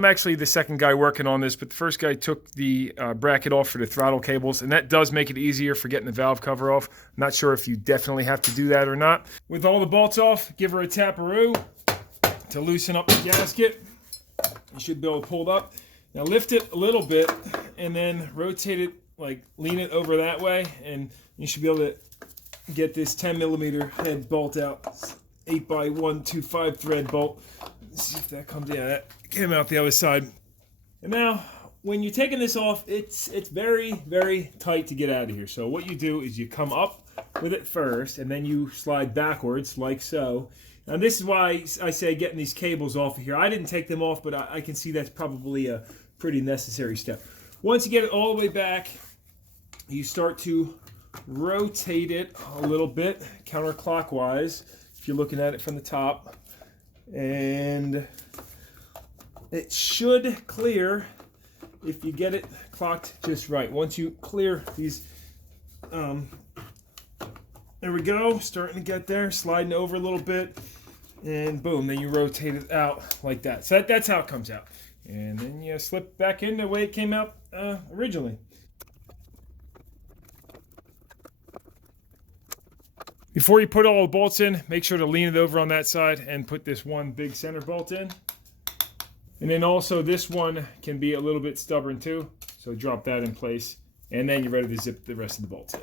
I'm actually the second guy working on this, but the first guy took the bracket off for the throttle cables, and that does make it easier for getting the valve cover off. I'm not sure if you definitely have to do that or not. With all the bolts off, give her a taparoo to loosen up the gasket. You should be able to pull it up. Now lift it a little bit and then rotate it, like lean it over that way, and you should be able to get this 10mm head bolt out. 8x125 thread bolt. Let's see if that comes out. Yeah, that came out the other side. And now, when you're taking this off, it's very, very tight to get out of here. So what you do is you come up with it first, and then you slide backwards, like so. Now this is why I say getting these cables off of here. I didn't take them off, but I can see that's probably a pretty necessary step. Once you get it all the way back, you start to rotate it a little bit, counterclockwise, if you're looking at it from the top. And it should clear if you get it clocked just right. Once you clear these, there we go, starting to get there, sliding over a little bit, and boom, then you rotate it out like that. So that's how it comes out. And then you slip back in the way it came out originally. Before you put all the bolts in, make sure to lean it over on that side and put this one big center bolt in. And then also this one can be a little bit stubborn too, so drop that in place. And then you're ready to zip the rest of the bolts in.